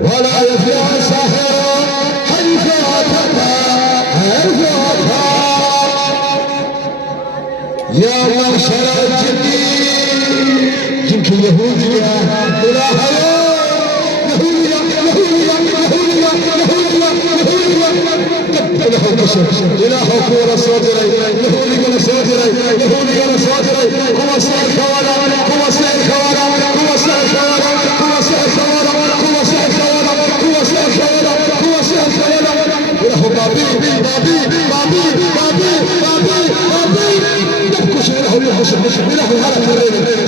ولا يفلح ساحر حيث أتى يا معشر الجن جنك يهودية إلى إله كورا صادري يهودي كورا صادري يهودي كورا صادري هو سير كوالا هو سير كوالا هو سير كوالا هو سير كوالا هو سير كوالا هو سير كوالا هو سير كوالا إله بابي بابي بابي بابي بابي بابي نبكش إله يحش إله هلا كريم